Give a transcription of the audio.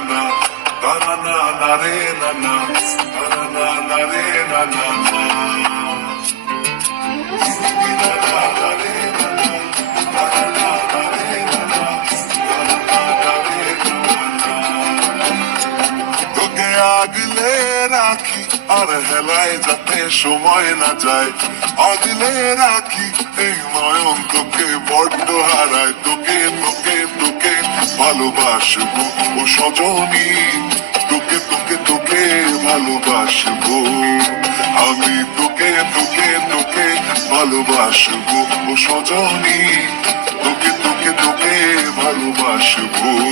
na আর হেলায় যাতে সময় না যায় আগলে রাখি এই নয়ন তোকে বড্ড হারায় ভালোবাসবো। ও সজনী, তোকে তোকে তোকে ভালোবাসবো। আমি তোকে তোকে তোকে ভালোবাসবো। ও সজনী, তোকে তোকে তোকে ভালোবাসবো।